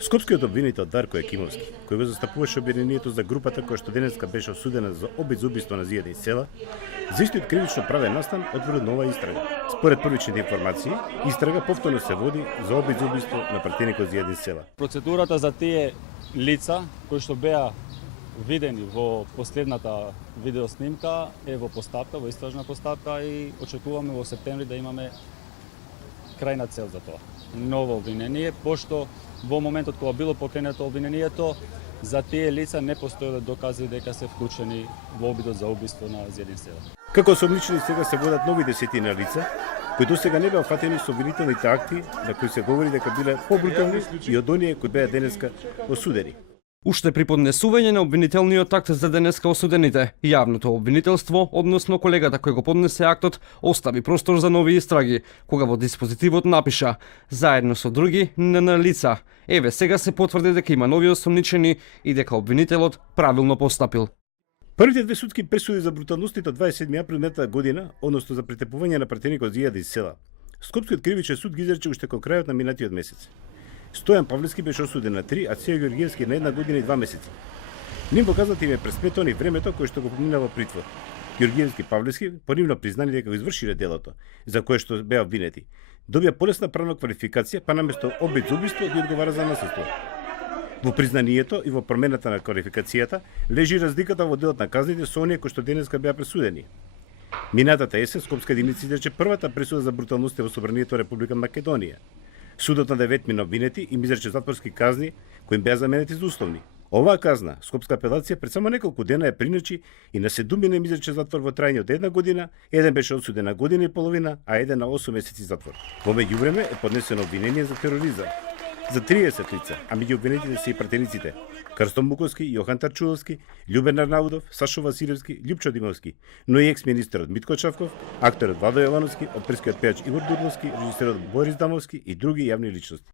Скопскиот обвинител Дарко Екимовски, кој го застапуваше обвинението за групата која што денеска беше осудена за обид за убиство на Зијадин Села, за истиот кривично правен настан отвори нова истрага. Според првичните информации, истрага повторно се води за обид за убиство на пратеникот Зијадин Села. Процедурата за тие лица кои што беа видени во последната видеоснимка е во постапка, во истражна постапка и очекуваме во септември да имаме крајна цел за тоа. Ново обвинение, пошто во моментот кога било покренето обвинението, за тие лица не постоеле докази дека се вклучени во обидот за убиство на Зијадин Села. Како осомничени сега се водат нови десетина лица, кои досега не беа фатени со обвинителните акти на кои се говори дека биле побрутални и од оние кои беа денеска осудени. Уште при поднесување на обвинителниот акт за денеска осудените, јавното обвинителство, односно колегата кој го поднесе актот, остави простор за нови истраги, кога во диспозитивот напиша, заедно со други НН лица. Еве сега се потврди дека има нови осомничени и дека обвинителот правилно постапил. Првите две судски пресуди за бруталностите од 27 април минатата година, односно за претепување на пратеникот Зијадин Села, Скопскиот кривичен суд ги изрече уште кон крајот на минатиот месец. Стојан Павлевски беше осуден на 3, а Цеја Георгиевски на 1 година и 2 месеци. Ним во казната им е пресметено и времето кое што го помина во притвор. Георгиевски и Павлевски понивно признани дека го извршиле делото, за кое што беа обвинети. Добија полесна правна квалификација, па наместо обид за убиство ги одговара за насилство. Во признанието и во промената на квалификацијата лежи разликата во делот на казните со оние кои што денеска беа пресудени. Минатата есен Скопска единица изрече првата пресуда за бруталностите во собранието Република Македонија. Судот на 9 мина обвинети им изрече затворски казни кои им беа заменети за условни. Оваа казна, Скопска апелација пред само неколку дена ја приначи и на 7 им изрече затвор во трајање од 1 година, еден беше осуден на година и половина, а еден на 8 месеци затвор. Во меѓувреме е поднесено обвинение за тероризам за 30 лица, а меѓу обвинетите се и пратениците Крстон Буковски, Јохан Тарчуловски, Љубен Арнаудов, Сашо Василевски, Љупчо Димовски, но и екс-министерот Митко Чавков, акторот Владо Јовановски, оперскиот пејач Игор Дудловски, режисерот Борис Дамовски и други јавни личности.